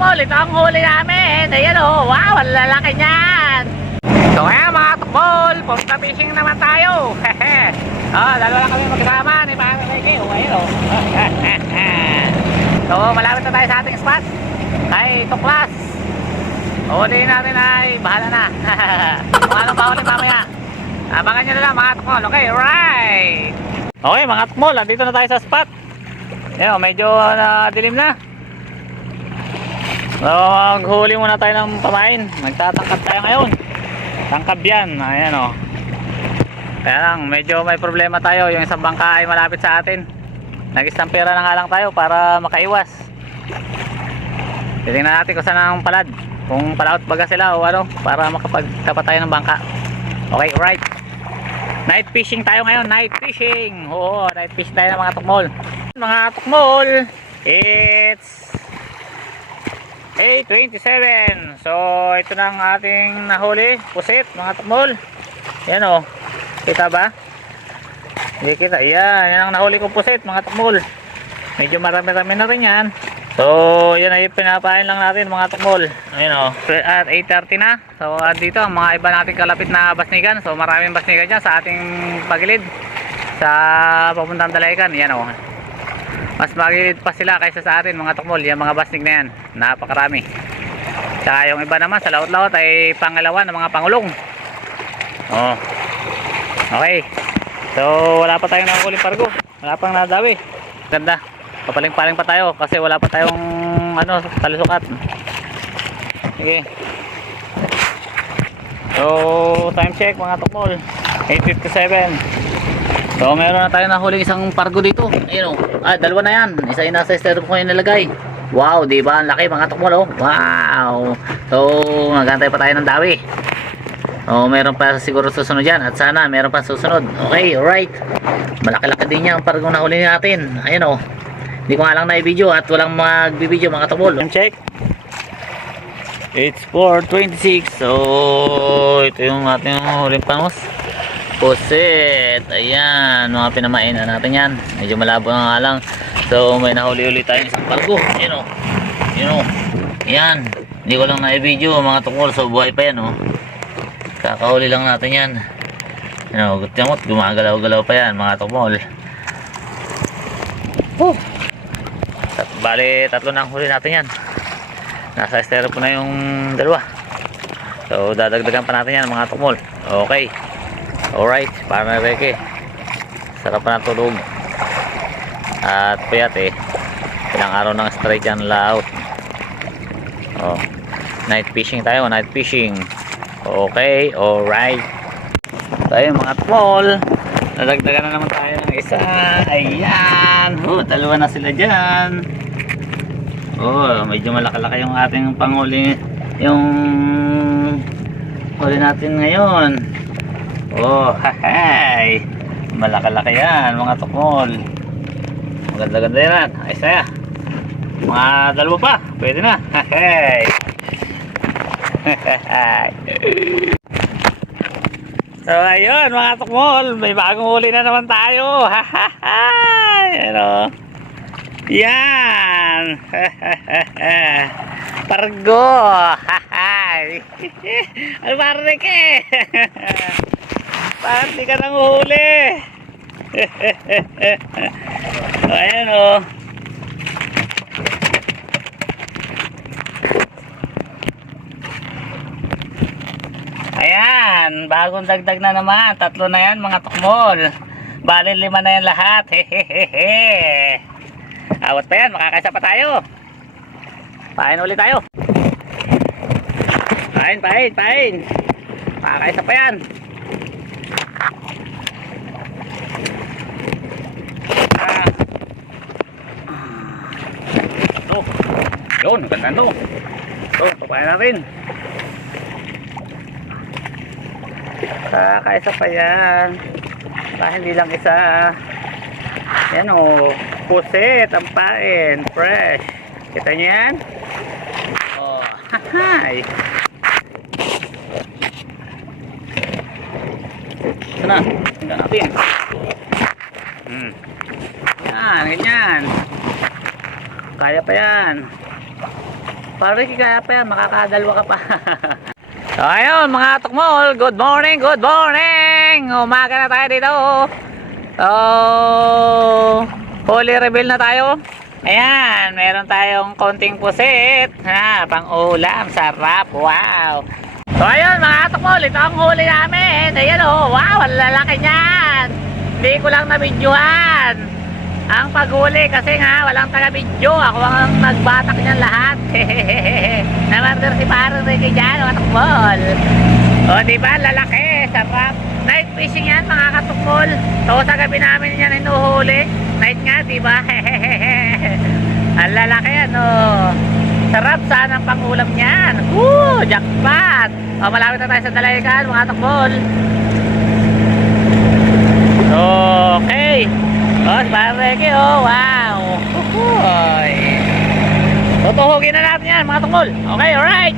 tukmol, ito ang huli namin. Ayan o, wow, ang lalaki niyan. So ayan mga tukmol, punta fishing naman tayo. Dalawa lang kami magkasama ni Manang Ricky. Ayan o. So malapit na tayo sa ating spot. Ay, tuklas. Huli natin ay bahala na. Kung anong mahuli mamaya, abangan nyo na lang mga tukmol. Okay, right. Okay mga tukmol, andito na tayo sa spot. Ayan, medyo dilim na. So maghuli muna tayo ng pamain. Magtatangkab tayo ngayon. Tangkab yan, ayan o. Kaya lang, medyo may problema tayo. Yung isang bangka ay malapit sa atin. Nag-istampera na nga lang tayo para makaiwas. Titingnan natin kung saan ang palad, kung palaot baga sila o ano, para makapagtapat tayo ng bangka. Okay, right. Night fishing tayo ngayon, night fishing. Oo, night fishing tayo ng mga tukmol. Mga tukmol, it's 8:27. So ito na ang ating nahuli, pusit mga tukmol. Yan o, kita ba? Hindi kita, yan ang nahuli ko pusit mga tukmol. Medyo marami-rami na rin yan. So yan ay pinapain lang natin mga tukmol. Ayun o, at 8:30 na. So dito ang mga iba nating kalapit na basnigan. So maraming basnigan dyan sa ating pagilid sa papuntang Dalaykan. Yan o, mas magilid pa sila kaysa sa atin mga tukmol. Yung mga basnig na yan, napakarami. Tsaka yung iba naman sa laot-laot ay pangalawan ng mga pangulong. Oh, okay. So wala pa tayong nakukuling pargo, wala pang nadawi. Ganda, papaling-paling pa tayo kasi wala pa tayong ano, talisukat. Sige. So time check mga tukmol, 8:57. So meron na tayo nahuling isang pargo dito. Ayun o, dalawa na yan. Isa yung nasa styrofoam ko yung nilagay. Wow, di ba ang laki mga tukmol o. Wow. So magantay pa tayo ng dawi. Meron pa siguro susunod yan. At sana meron pa susunod. Okay, alright. Malaki-laki din yan ang pargong nahuli natin. Ayun o, hindi ko nga lang na-video at walang mag-video mga tukmol. Check. It's 4:26. So ito yung ating huling pangos, pusit. Ayan, mga pinamain na natin yan. Medyo malabo na nga lang. So may nahuli-uli tayong isang pargo. Ayan o, ayan o, ayan. Hindi ko lang na-video mga tukmol. So buhay pa yan o. Kakahuli lang natin yan. Ayan o, gumagalaw-galaw pa yan mga tukmol. Bali, tatlo na ang huli natin yan. Nasa styrofoam na yung dalawa. So dadagdagan pa natin yan mga tukmol. Okay, alright, para na Reke. Sarap pa na tulog. At payat eh, ilang araw nang straight yan laot. Night fishing tayo, night fishing. Okay, alright. Tayo mga tukmol, nadagdagan na naman tayo ng isa. Ayan, dalawa na sila dyan. Medyo malaki-laki yung ating panghuli, yung huli natin ngayon. Hahay, malaki-laki yan mga tukmol. Maganda-ganda yan. Ayos na yan. Mga dalawa pa, pwede na. Hahay. So ayun mga tukmol, may bagong huli na naman tayo. Ano? Yan. Pargo. Ano parinig eh. Parang di ka nang huli. So ayan o. Ayan, bagong dagdag na naman. Tatlo na yan mga tukmol. Bali 5 na yan lahat. Hehehehe. Awat pa yan, makakaisa pa tayo. Pain ulit tayo. Pain. Makakaisa pa yan. Yun, ganda to. Papain natin. Kakaisa pa yan. Hindi lang isa. Yan o, pusit ang pain, fresh. Kita nyo yan? Hahay. Ito na, tingnan natin. Yan, ganyan. Kaya pa yan. Pare, kaya pa yan, makakadalwa ka pa. So ayun mga tukmol, good morning, good morning. Umaga na tayo dito. Fully reveal na tayo. Ayan, meron tayong konting pusit ha, pang ulam, sarap, wow. So ayun mga tukmol, ito ang huli namin. Ayan wow, ang lalaki niyan. Hindi ko lang na-videohan ang paghuli kasi nga walang taga-video. Ako ang nagbatak niyan lahat. Namarder si Parang Ricky dyan, mga tukmol. O diba, lalaki, sarap. Night fishing yan mga katukmol. So sa gabi namin yan hinuhuli. Night nga, diba? Ang lalaki ano. Sarap, sana ang pangulam niyan. Woo, jackpot. O malapit na tayo sa Dalaykan mga tukmol. Okay. Oh, bareke wow. Tutuhugin na natin yan mga tukmol. Okay, alright.